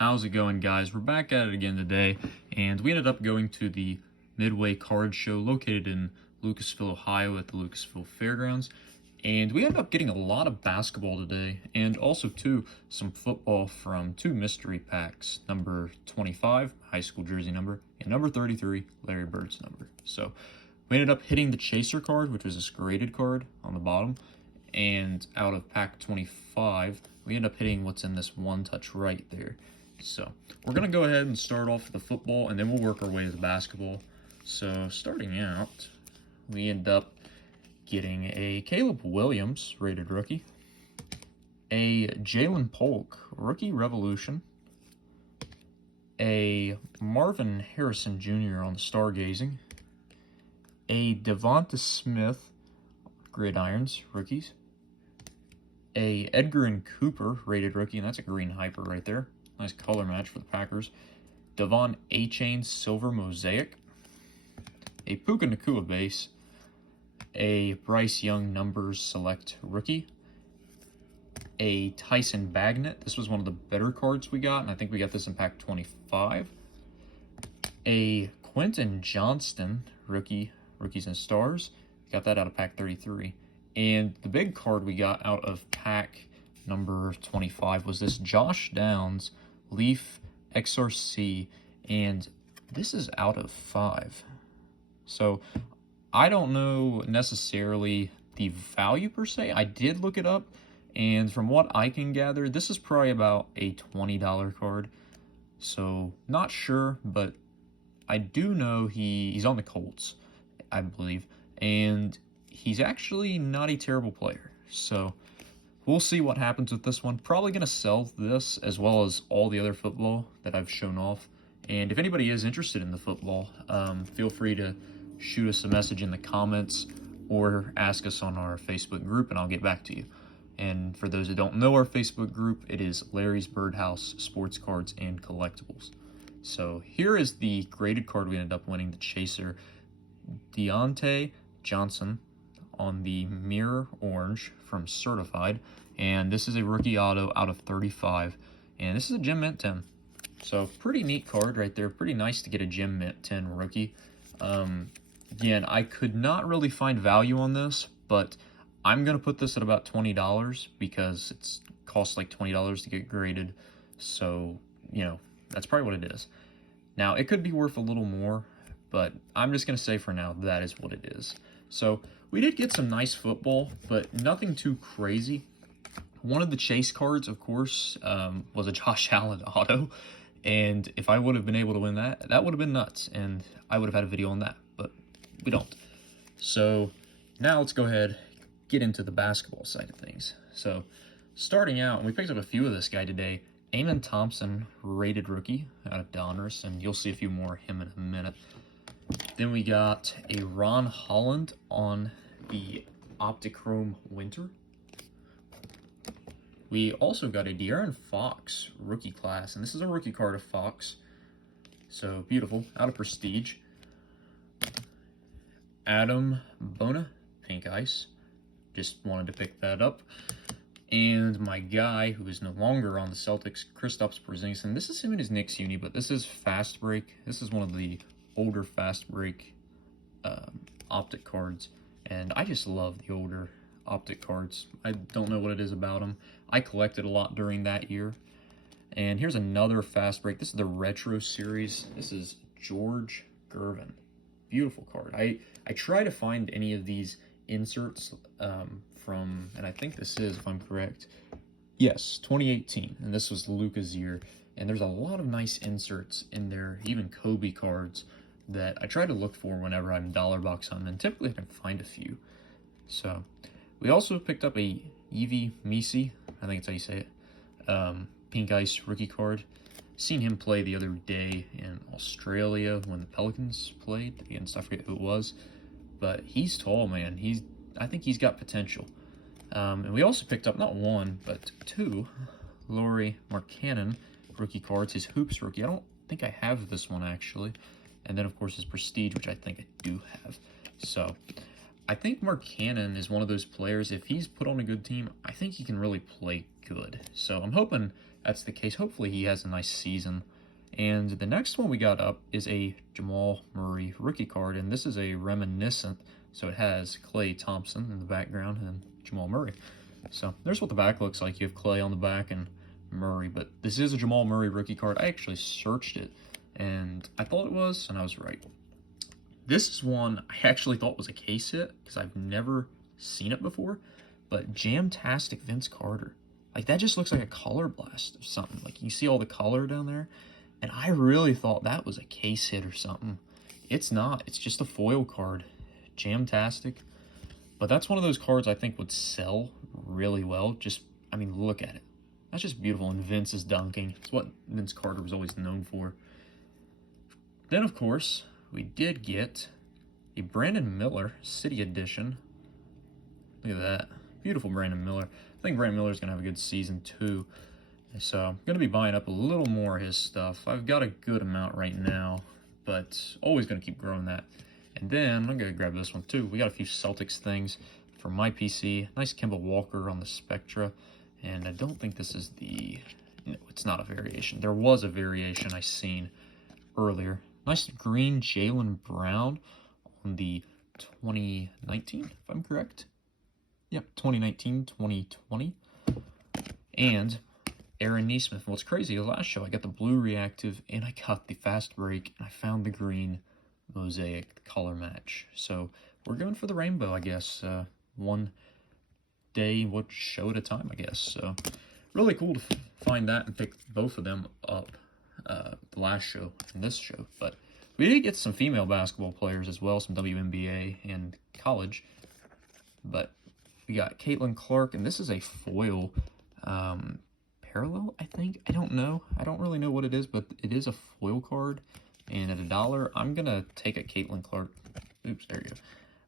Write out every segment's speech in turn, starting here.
How's it going, guys? We're back at it again today, and we ended up going to the Midway card show located in Lucasville, Ohio at the Lucasville Fairgrounds, and we ended up getting a lot of basketball today, and also, too, some football from two mystery packs, number 25, high school jersey number, and number 33, Larry Bird's number. So we ended up hitting the Chaser card, which was this graded card on the bottom, and out of pack 25, we end up hitting what's in this one touch right there. So we're going to go ahead and start off with the football, and then we'll work our way to the basketball. So starting out, we end up getting a Caleb Williams rated rookie, a Jalen Polk rookie revolution, a Marvin Harrison Jr. on the stargazing, a Devonta Smith gridirons rookies, a Edgar and Cooper rated rookie, and that's a green hyper right there. Nice color match for the Packers. Devon A-Chain Silver Mosaic. A Puka Nacua base. A Bryce Young Numbers Select Rookie. A Tyson Bagnet. This was one of the better cards we got, and I think we got this in pack 25. A Quentin Johnston Rookies and Stars. Got that out of pack 33. And the big card we got out of pack number 25 was this Josh Downs Leaf XRC, and this is out of 5. So I don't know necessarily the value per se. I did look it up, and from what I can gather, this is probably about a $20 card. So not sure, but I do know he's on the Colts, I believe, and he's actually not a terrible player. So we'll see what happens with this one. Probably going to sell this as well as all the other football that I've shown off. And if anybody is interested in the football, feel free to shoot us a message in the comments or ask us on our Facebook group, and I'll get back to you. And for those that don't know our Facebook group, it is Larry's Birdhouse Sports Cards and Collectibles. So here is the graded card we ended up winning, the Chaser Deontay Johnson on the mirror orange from Certified, and this is a rookie auto out of 35, and this is a Gem Mint 10. So pretty neat card right there. Pretty nice to get a Gem Mint 10 rookie. Again, I could not really find value on this, but I'm gonna put this at about $20 because it's costs like $20 to get graded. So that's probably what it is. Now it could be worth a little more, but I'm just gonna say for now that is what it is. So we did get some nice football, but nothing too crazy. One of the chase cards, of course, was a Josh Allen auto, and if I would have been able to win that, that would have been nuts, and I would have had a video on that, but we don't. So now let's go ahead, get into the basketball side of things. So starting out, and we picked up a few of this guy today, Amon Thompson, rated rookie out of Donruss, and you'll see a few more of him in a minute. Then we got a Ron Holland on the Optichrome Winter. We also got a De'Aaron Fox rookie class, and this is a rookie card of Fox. So beautiful, out of Prestige. Adam Bona, Pink Ice. Just wanted to pick that up. And my guy, who is no longer on the Celtics, Kristaps Porzingis, and this is him in his Knicks uni, but this is Fast Break. This is one of the older Fast Break optic cards, and I just love the older optic cards. I don't know what it is about them. I collected a lot during that year. And here's another Fast Break. This is the Retro Series. This is George Gervin. Beautiful card. I try to find any of these inserts from, and I think this is, if I'm correct, yes, 2018, and this was Luka's year. And there's a lot of nice inserts in there, even Kobe cards, that I try to look for whenever I'm dollar box on them, and typically I can find a few. So we also picked up a Evie Misi, I think that's how you say it, Pink Ice rookie card. Seen him play the other day in Australia when the Pelicans played against, I forget who it was, but he's tall, man. I think he's got potential. And we also picked up not one, but two Lauri Markkanen rookie cards, his Hoops rookie. I don't think I have this one, actually. And then, of course, his Prestige, which I think I do have. So I think Markkanen is one of those players, if he's put on a good team, I think he can really play good. So I'm hoping that's the case. Hopefully he has a nice season. And the next one we got up is a Jamal Murray rookie card, and this is a reminiscent, so it has Klay Thompson in the background and Jamal Murray. So there's what the back looks like. You have Klay on the back and Murray, but this is a Jamal Murray rookie card. I actually searched it, and I thought it was, and I was right. This is one I actually thought was a case hit because I've never seen it before, but Jamtastic Vince Carter. Like, that just looks like a color blast of something. Like, you see all the color down there, and I really thought that was a case hit or something. It's not. It's just a foil card. Jamtastic. But that's one of those cards I think would sell really well. Just, I mean, look at it. That's just beautiful. And Vince is dunking. It's what Vince Carter was always known for. Then, of course, we did get a Brandon Miller City Edition. Look at that. Beautiful Brandon Miller. I think Brandon Miller's going to have a good season, too. So I'm going to be buying up a little more of his stuff. I've got a good amount right now, but always going to keep growing that. And then I'm going to grab this one, too. We got a few Celtics things for my PC. Nice Kemba Walker on the Spectra. And I don't think this is the... No, it's not a variation. There was a variation I seen earlier. Nice green Jaylen Brown on the 2019, if I'm correct. Yep, 2019-2020. And Aaron Nesmith. What's crazy is last show I got the blue reactive and I got the fast break and I found the green mosaic, the color match. So we're going for the rainbow, I guess. One day, what show at a time, I guess. So really cool to find that and pick both of them up. The last show and this show, but we did get some female basketball players as well, some WNBA and college. But we got Caitlin Clark, and this is a foil parallel, I think. I don't know. I don't really know what it is, but it is a foil card. And at $1, I'm gonna take a Caitlin Clark. Oops, there you go.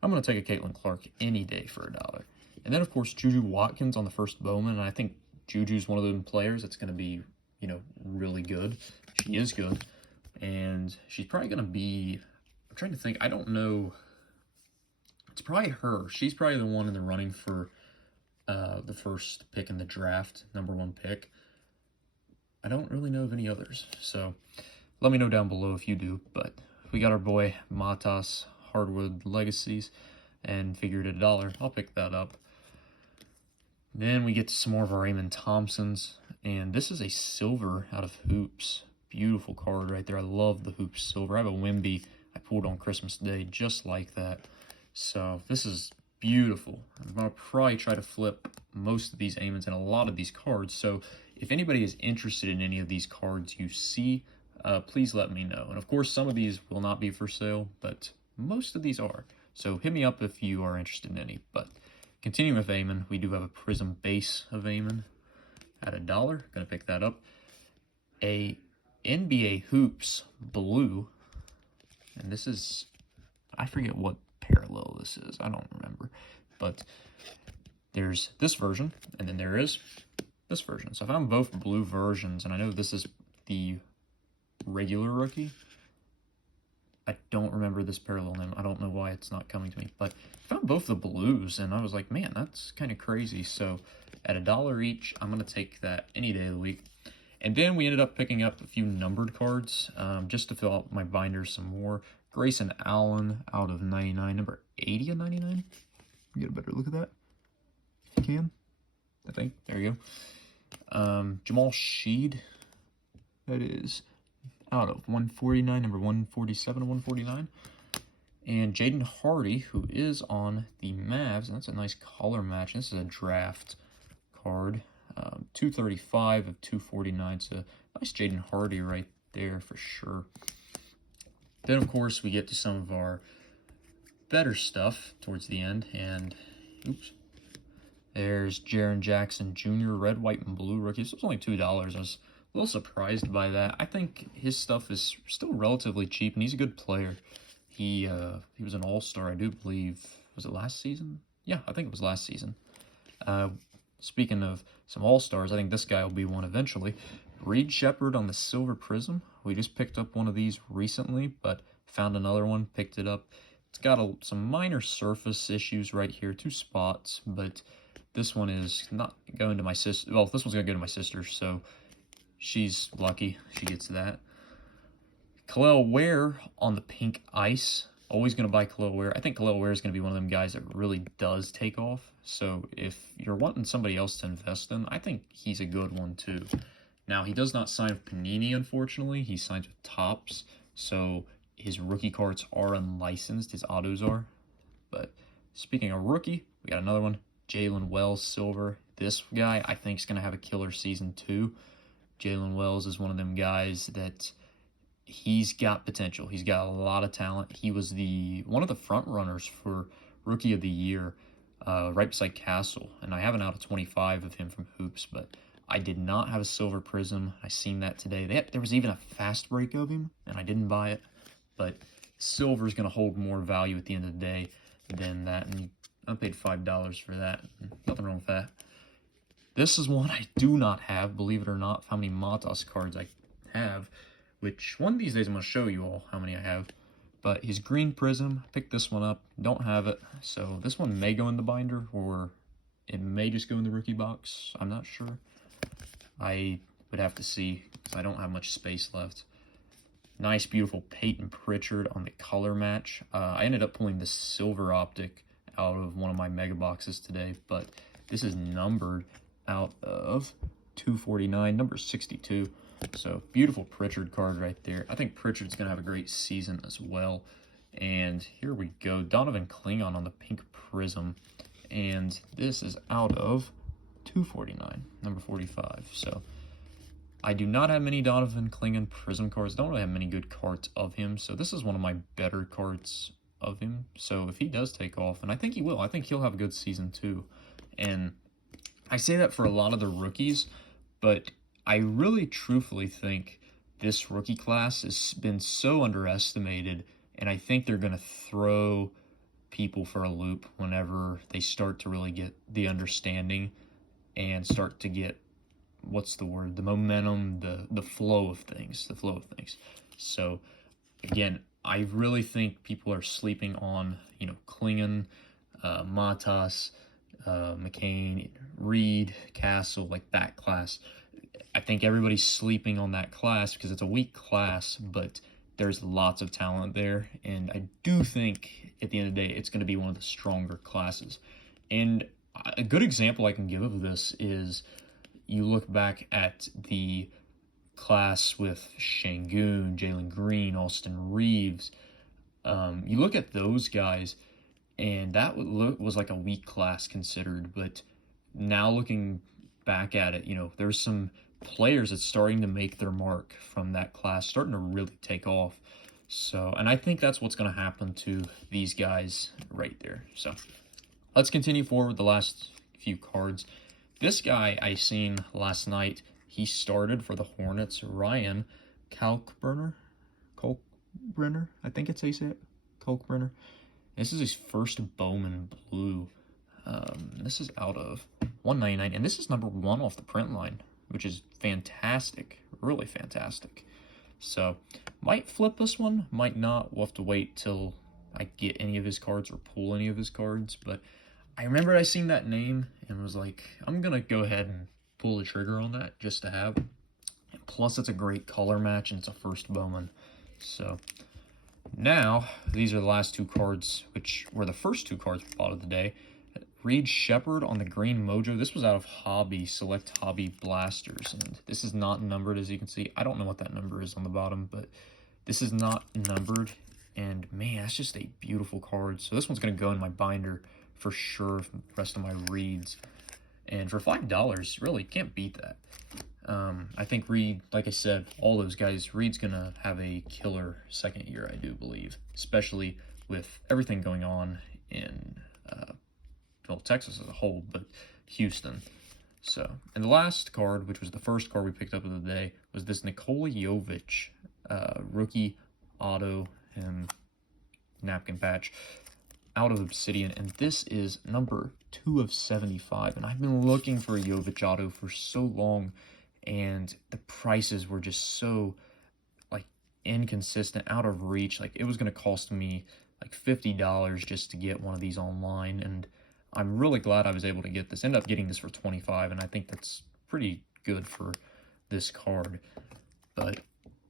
I'm gonna take a Caitlin Clark any day for $1. And then of course Juju Watkins on the first Bowman, and I think Juju's one of those players that's gonna be, you know, really good. She is good. And she's probably going to be, I'm trying to think, I don't know. It's probably her. She's probably the one in the running for the first pick in the draft, #1 pick. I don't really know of any others. So let me know down below if you do. But we got our boy Matas Hardwood Legacies and figured at $1. I'll pick that up. Then we get to some more of our Raymond Thompsons. And this is a silver out of Hoops. Beautiful card right there. I love the Hoops silver. I have a Wemby I pulled on Christmas Day just like that. So this is beautiful. I'm going to probably try to flip most of these Amons and a lot of these cards. So if anybody is interested in any of these cards you see, please let me know. And of course, some of these will not be for sale, but most of these are. So hit me up if you are interested in any. But continuing with Amon, we do have a Prism base of Amon at $1. Going to pick that up. A NBA Hoops Blue, and this is, I forget what parallel this is, I don't remember, but there's this version, and then there is this version. So I found both blue versions, and I know this is the regular rookie. I don't remember this parallel name. I don't know why it's not coming to me, but I found both the blues, and I was like, man, that's kind of crazy. So at $1 each, I'm going to take that any day of the week. And then we ended up picking up a few numbered cards just to fill out my binder some more. Grayson Allen out of 99, number 80 of 99. Get a better look at that. If you can. I think. There you go. Jamal Sheed. That is out of 149, number 147 of 149. And Jaden Hardy, who is on the Mavs. And that's a nice color match. This is a draft card. 235 of 249, so nice Jaden Hardy right there for sure. Then, of course, we get to some of our better stuff towards the end, and oops, there's Jaren Jackson Jr., red, white, and blue rookie. This was only $2. I was a little surprised by that. I think his stuff is still relatively cheap, and he's a good player. He was an all-star, I do believe. Was it last season? Yeah, I think it was last season. Speaking of some all-stars, I think this guy will be one eventually. Reed Shepard on the Silver Prism. We just picked up one of these recently, but found another one, picked it up. It's got some minor surface issues right here, 2 spots, but this one is not going to my sister. Well, this one's going to go to my sister, so She's lucky she gets that. Khalil Ware on the pink ice. Always going to buy Khalil Ware. I think Khalil Ware is going to be one of them guys that really does take off. So if you're wanting somebody else to invest in, I think he's a good one too. Now, he does not sign with Panini, unfortunately. He signs with Topps. So his rookie cards are unlicensed. His autos are. But speaking of rookie, we got another one. Jalen Wells, silver. This guy, I think, is going to have a killer season too. Jalen Wells is one of them guys that he's got potential. He's got a lot of talent. He was one of the front runners for Rookie of the Year, right beside Castle. And I have an out of 25 of him from Hoops, but I did not have a silver prism. I seen that today. There was even a fast break of him, and I didn't buy it. But silver is going to hold more value at the end of the day than that. And I paid $5 for that. Nothing wrong with that. This is one I do not have, believe it or not, how many Matas cards I have. Which one of these days I'm going to show you all how many I have. But his green prism, picked this one up, don't have it. So this one may go in the binder, or it may just go in the rookie box. I'm not sure. I would have to see, because I don't have much space left. Nice, beautiful Peyton Pritchard on the color match. I ended up pulling the silver optic out of one of my mega boxes today, but this is numbered out of 249, number 62. So, beautiful Pritchard card right there. I think Pritchard's going to have a great season as well. And here we go. Donovan Klingon on the pink prism. And this is out of 249, number 45. So, I do not have many Donovan Klingon prism cards. Don't really have many good cards of him. So, this is one of my better cards of him. So, if he does take off, and I think he will, I think he'll have a good season too. And I say that for a lot of the rookies, but I really truthfully think this rookie class has been so underestimated, and I think they're going to throw people for a loop whenever they start to really get the understanding and start to get, what's the word, the momentum, the flow of things, So, again, I really think people are sleeping on, Klingon, Matas, McCain, Reed, Castle, like that class. I think everybody's sleeping on that class because it's a weak class, but there's lots of talent there. And I do think at the end of the day, it's going to be one of the stronger classes. And a good example I can give of this is you look back at the class with Şengün, Jalen Green, Austin Reeves. You look at those guys, and that was like a weak class considered. But now looking back at it, there's some players that's starting to make their mark from that class, starting to really take off. So, and I think that's what's going to happen to these guys right there. So, let's continue forward with the last few cards. This guy I seen last night, he started for the Hornets, Ryan Kalkbrenner, I think it's how you say it, Kalkbrenner. This is his first Bowman Blue. This is out of 199, and this is number 1 off the print line, which is fantastic, really fantastic. So, might flip this one, might not. We'll have to wait till I get any of his cards or pull any of his cards. But I remember I seen that name and was like, I'm going to go ahead and pull the trigger on that just to have. And plus, it's a great color match, and it's a first Bowman. So, now, these are the last 2 cards, which were the first 2 cards we bought of the day. Reed Shepard on the green Mojo. This was out of Hobby, Select Hobby Blasters. And this is not numbered, as you can see. I don't know what that number is on the bottom, but this is not numbered. And, man, that's just a beautiful card. So this one's going to go in my binder for sure for the rest of my Reeds. And for $5, really, can't beat that. I think Reed, like I said, all those guys, Reed's going to have a killer second year, I do believe. Especially with everything going on in Texas as a whole, but Houston. So, and the last card, which was the first card we picked up of the day, was this Nikola Jovic rookie auto and napkin patch out of Obsidian, and this is number 2 of 75. And I've been looking for a Jovic auto for so long, and the prices were just so like inconsistent, out of reach. Like, it was going to cost me like $50 just to get one of these online, and I'm really glad I was able to get this. Ended up getting this for $25, and I think that's pretty good for this card. But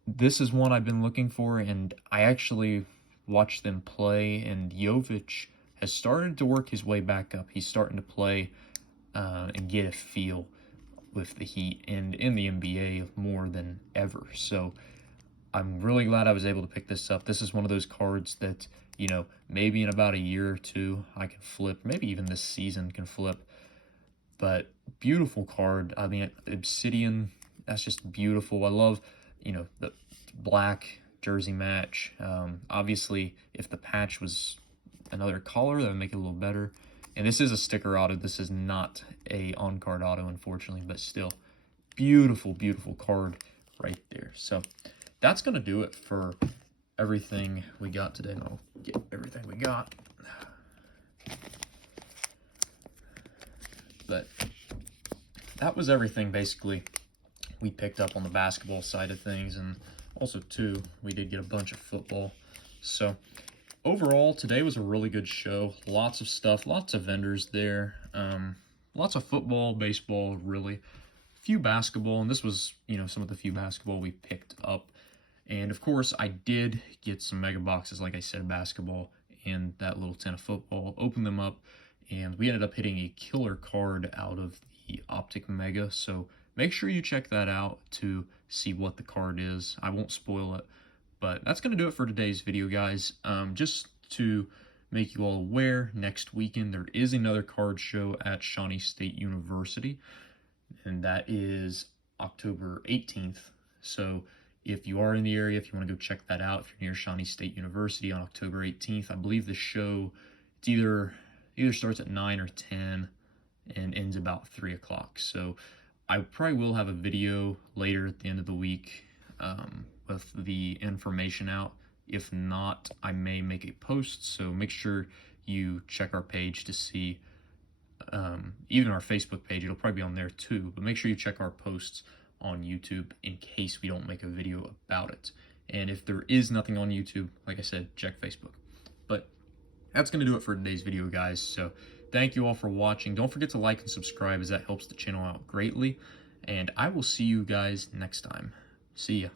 this is one I've been looking for, and I actually watched them play, and Jovic has started to work his way back up. He's starting to play and get a feel with the Heat and in the NBA more than ever. So I'm really glad I was able to pick this up. This is one of those cards that, you know, maybe in about a year or two I can flip. Maybe even this season can flip. But beautiful card. I mean, Obsidian, that's just beautiful. I love, you know, the black jersey match. Obviously, if the patch was another color, that would make it a little better. And this is a sticker auto. This is not a on-card auto, unfortunately, but still, beautiful, beautiful card right there. So that's going to do it for everything we got today. And I'll get everything we got. But that was everything, basically, we picked up on the basketball side of things. And also, too, we did get a bunch of football. So overall, today was a really good show. Lots of stuff, lots of vendors there. Lots of football, baseball, really. Few basketball, and this was, you know, some of the few basketball we picked up. And, of course, I did get some mega boxes, like I said, basketball and that little 10 of football. Opened them up, and we ended up hitting a killer card out of the Optic Mega. So make sure you check that out to see what the card is. I won't spoil it. But that's going to do it for today's video, guys. Just to make you all aware, next weekend there is another card show at Shawnee State University, and that is October 18th. So if you are in the area, if you want to go check that out, if you're near Shawnee State University on October 18th, I believe the show it's either starts at 9 or 10 and ends about 3 o'clock. So I probably will have a video later at the end of the week with the information out. If not, I may make a post, so make sure you check our page to see, even our Facebook page, it'll probably be on there too, but make sure you check our posts on YouTube in case we don't make a video about it. And if there is nothing on YouTube, like I said, check Facebook. But that's going to do it for today's video, guys. So thank you all for watching. Don't forget to like and subscribe, as that helps the channel out greatly. And I will see you guys next time. See ya.